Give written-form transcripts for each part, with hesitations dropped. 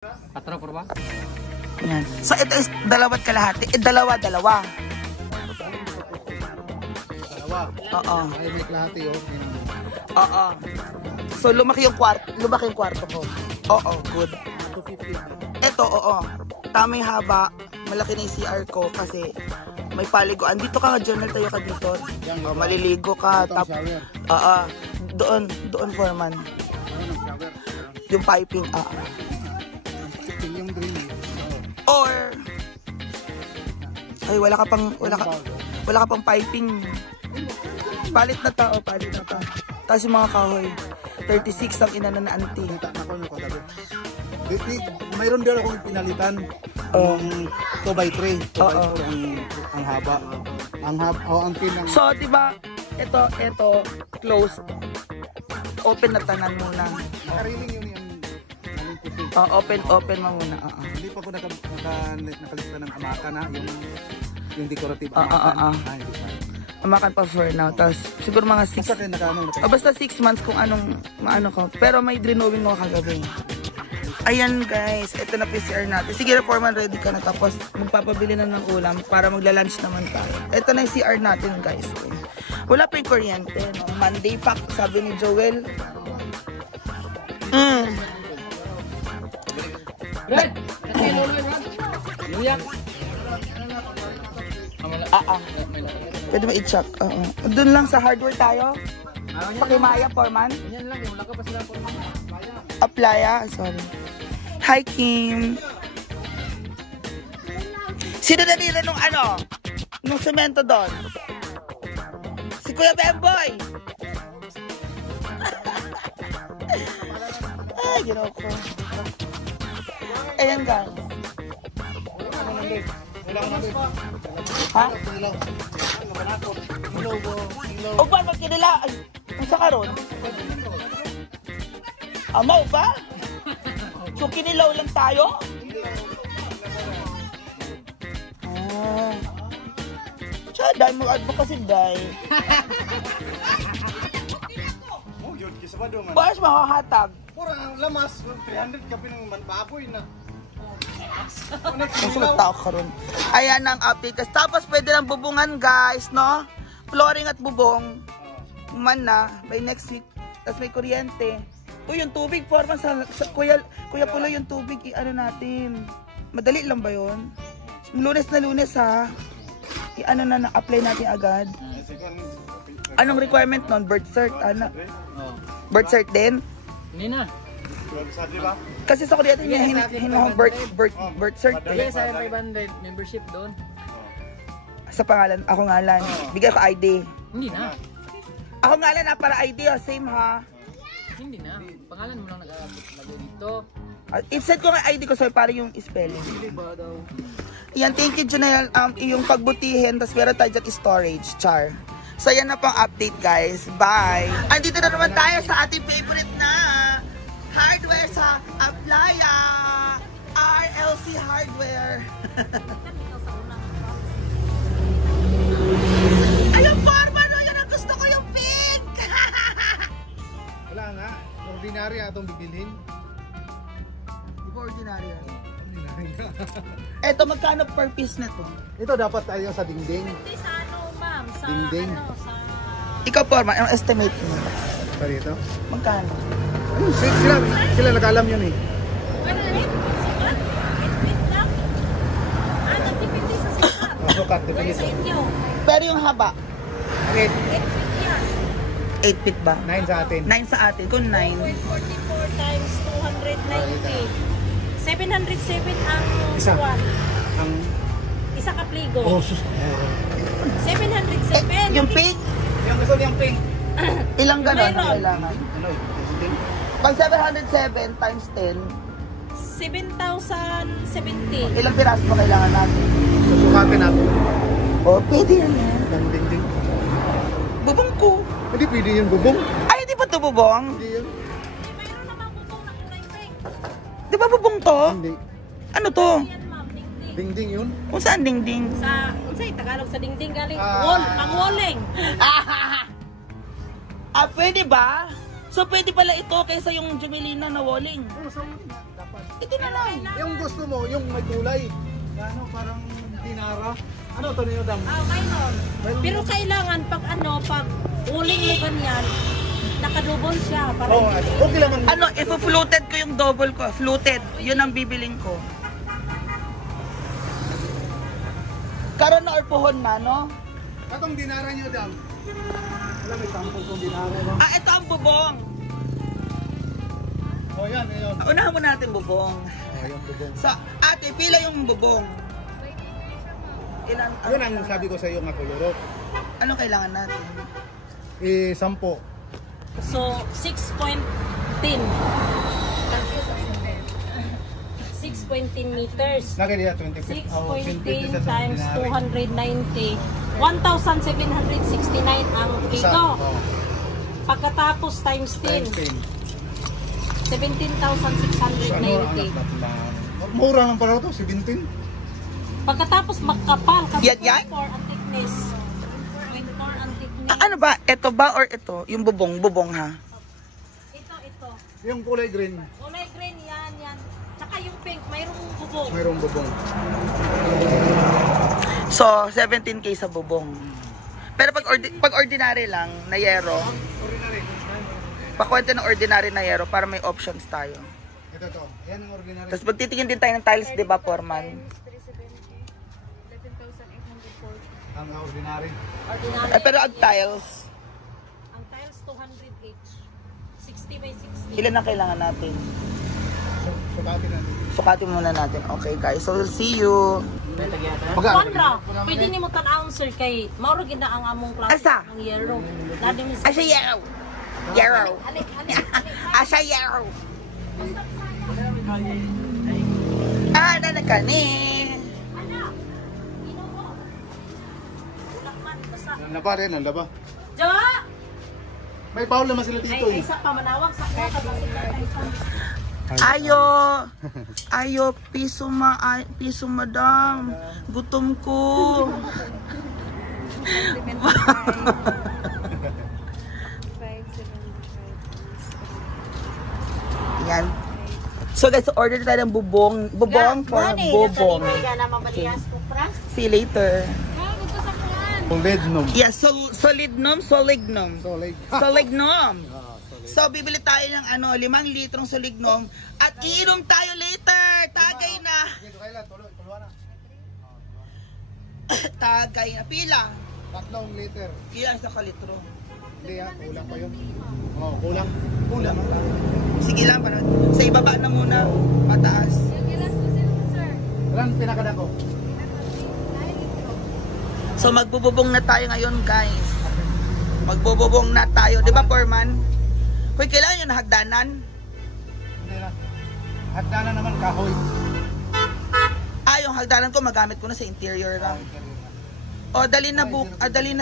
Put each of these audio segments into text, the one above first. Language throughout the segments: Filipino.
4 por ba? Yan. So ito is dalawat kalahati. Dalawa. Dalawa. Oo. Ay, may kalahati oh. Oo. So lumaki yung kwarto ko. Oo, good. 250. Ito, oo. Tamang haba. Malaki na yung CR ko kasi may paliguan. Dito ka nga, journal tayo ka dito. Oh, maliligo ka. Oo. Doon foreman. Yung piping, Yung drain. Or ay wala ka pang piping. Palit na ta. Tapos yung mga kahoy 36 ang inana na auntie. Mayroon din akong pinalitan. 2x3. Ang haba. Ang pinang. So, diba, ito, closed. Open na tanan muna. Kariling yun yung pusi. Open mo muna. Hindi pa ko nakalista ng amaka na, yung decorative amakan. Hindi pa. Amakan pa for now. Tapos, siguro mga 6. Basta 6 months kung anong maano ko. Pero may drenowing mo kagabi. Ayan guys, ito na PCR natin. Sige na foreman, ready ka na. Tapos magpapabili na ng ulam para magla-lunch naman tayo. Ito na yung CR natin guys. Wala pa yung kuryente. No? Monday pa, sabi ni Joel. Red! Natilo na Red! Luyak! Pwede mo i-check. Doon lang sa hardware tayo. Pakimaya, foreman. Yan lang, wala ka pa sila por Aplaya, sorry. Hi, Kim. Sino nanila nung nung semento doon? Si Kuya Bemboy. Ay, ginawa ko. Ayan, guys. Ha? O ba, magkinila? Ay, kung sa karon? Amaw ba? So, kinilaw lang tayo? Siya, dahil mag-advocacy, dahil. Bas, makahatag. Pura lamas, 300 ka pinang baboy na. Ang sulat tao karon. Ayan ang update. Tapos pwede lang bubungan guys, no? Flooring at bubong. Man na, by next week. Tapos may kuryente. Uy, yung tubig, forma sa Kuya Pulo yung tubig, natin. Madali lang ba yun? Lunes ha. Na-apply natin agad. Anong requirement nun? Birth cert, Birth cert din? Hindi na. Kasi sa kuryente niya, birth cert. Yes, I have 500 membership doon. Sa pangalan, ako ngalan. Bigay ko ID. Hindi na. Ako ngalan para ID, same ha. Hindi na. Pangalan mo lang nag-lagay dito. I-set ko nga ID ko sa'yo para yung spelling. Yan, thank you Janelle. Yung pagbutihin, tapos meron tayo dyan storage, char. So yan na pang update guys. Bye! Andito na naman tayo sa ating favorite na hardware sa Aplaya. RLC Hardware. Ayun, forma no! Yun ang gusto ko yung pink! Wala nga, ordinary atong bibilhin. Di ba ordinary yan? Eto, magkano per piece na to? Ito dapat tayo sa dingding. Sa ma'am? Sa Dingding. sa... Ikaw, forma, ang estimate mo. Pa dito? Magkano? Sila nag-alam yun eh. Ano rin? Sikat? 8 lang? Nagpipindi sa sikat. Sukat, Doon sa inyo. Pero yung haba, 8 yan. 8 feet ba? 9 sa atin. 9 sa atin, kung 9. 1.44 times 290. 707 ang Isa. buwan. Ang... Isa ka pligo. Oh, sus. 707. Yung pink, Yung gusto niyang pink. ilang ganon ang Meron. kailangan? Ano? Pag 707 times 10, 7,070. ilang piraso ba kailangan natin? Susukatin natin. Pwede yan eh. Ang dingding. Bubong ko. Hindi pwede yung bubong. Ay, hindi ba ito bubong? Hindi yun. Mayroon namang bubong na kulay pink. Di ba bubong to? Hindi. Ano to? Yan ma'am, dingding. Dingding yun. Kung saan dingding? Sa, unsay Tagalog sa dingding galing. Ah. Wall, pang-walling. Pwede ba? So, pwede pala ito kaysa yung Jumelina na walling. Dapat. Ito na lang. Yung gusto mo, yung may kulay. Ano, parang dinara. Ano to niyo, Dam? Mayroon. Pero kailangan pag uling mo ganyan, nakadouble siya. Para Oo, okay lang. Ano, ifo-fluted ko yung double ko. Fluted. Yun ang bibiling ko. Karon na or puhon na, no? Katong dinara niyo, Dam. Wala, may sample kong dinara. No? Ah, ito ang bubong. Oh, yan, yun. Unahan mo natin bubong. Oh, yung bubong. So, ate, pila yung bubong? Ilan? Yun ang sabi ko sa iyo nga kuluro. Ano kailangan natin? 10. So, 6.10. 6.10 meters. Nakaliya 25. 6.10 times 290. 1,769 ang kilo. Pagkatapos times 10. 17,690. Mura lang pala ito, 17. Pagkatapos magkapal kasi Yan, yan? 0.4 ang thickness. 0.4 ang thickness. Ano ba? Ito ba or ito? Yung bubong ha? Ito. Yung kulay green, Kulay green yan. Tsaka yung pink, mayroong bubong. mayroong bubong. So, 17K sa bubong. Pero pag ordinary lang, na yero, Ordinary. pakwento ng ordinary na yero para may options tayo. Ito to. Yan ang ordinary. Tapos magtitingin din tayo ng tiles, di ba, Foreman? Ang ordinary. Ordinary. Pero ang tiles, Ang tiles 200 each. 60 by 60. ilan ang kailangan natin? Sukatin natin. Sukatin muna natin. Okay, guys. So, we'll see you. Konra, pwede ni mo tan-aon sir kay mauro gid na ang among klase Asa? ng yero. Dadi mi Asa yero? Yero. Ali. Asa yero? Ah, na kani. Ana. Ginoo. Ulak man basta. Nandaba rin, nandaba. Ja. May Paul naman sila dito Ay eh. isa pa manawag sa kuha ka Ayo, piso madam. Gutom ko. Yan. So guys, order tayo ng bubong for bubong. See you later. Solidnom. Yeah, solidnom. Solid. Solignom. So, bibili tayo ng 5 litrong solignom at iinom tayo later. Tagay na. Tagay na. Pila? 3 liter. Pila sa kalitro? Hindi ha, kulang pa yun. Oo, kulang. Kulang. Sige lang, para sa ibaba na muna. Pataas. Ilan pinakada ko? So, magbububong na tayo ngayon, guys. Magbububong na tayo. Di ba, Foreman? Hoy, kailangan yun na hagdanan. Hindi na. Hagdanan naman kahoy. Yung hagdanan ko, magamit ko na sa interior lang. O, dali na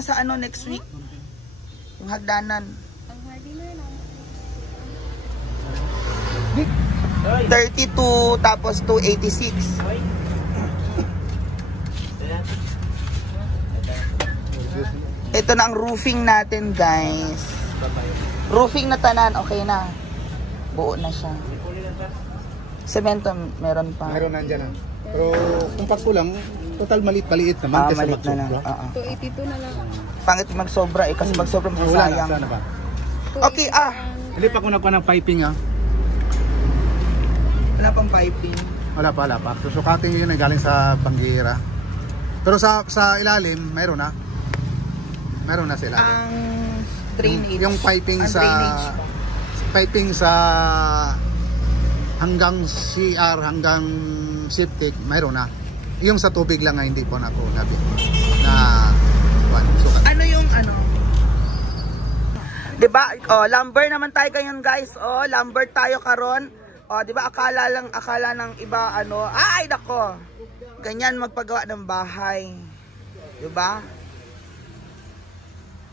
sa next week. Yung hagdanan. 32 tapos 286. Ito na ang roofing natin, guys. Roofing na tanan, okay na. Buo na siya. Semento meron pa. Mayroon nandyan ha. Pero kung pagkulang, total maliit naman kasi Malit na lang. magsobra. 282 na lang. Pangit magsobra eh, kasi magsobra Wala na, masasayang. sana ba? Okay, Hindi pa ko nagpa ng piping ha. wala pang piping. Wala pa. Susukatin yun ay galing sa Bangira. Pero sa ilalim, mayroon na. Meron na sila. Ang drainage. Yung piping ang sa drainage. piping sa hanggang CR, hanggang septic, mayroon na. Yung sa tubig lang nga hindi po na po nabi. Sukat. Ano yung ano? 'Di ba? Lumber naman tayo ngayon, guys. Lumber tayo karon. 'Di ba akala ng iba ay nako. Ganyan magpagawa ng bahay. 'Di ba?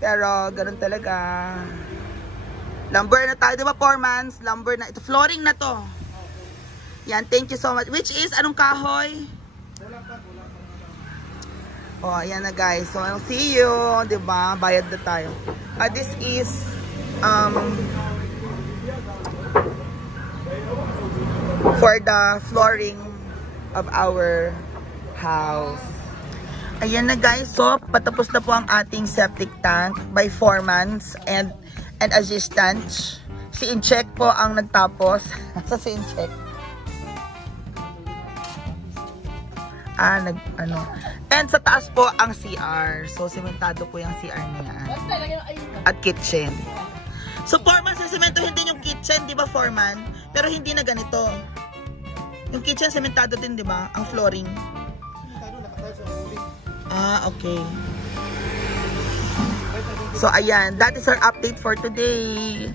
Pero ganun talaga. Lumber na tayo, 'di ba, Foreman? Lumber na. Ito flooring na 'to. Yan, thank you so much. Which is anong kahoy? Ayan na, guys. So, I'll see you. 'Di ba? Bayad na tayo. This is for the flooring of our house. Ayan na guys, so patapos na po ang ating septic tank by foreman and assistant. Si Incheck po ang nagtapos. Sa si Incheck. And sa taas po ang CR. So sementado po yung CR niya. At kitchen. So foreman, sementohin din yung kitchen, di ba foreman? Pero hindi na ganito. Yung kitchen sementado din, di ba? Ang flooring. Okay. So ayan, that is our update for today.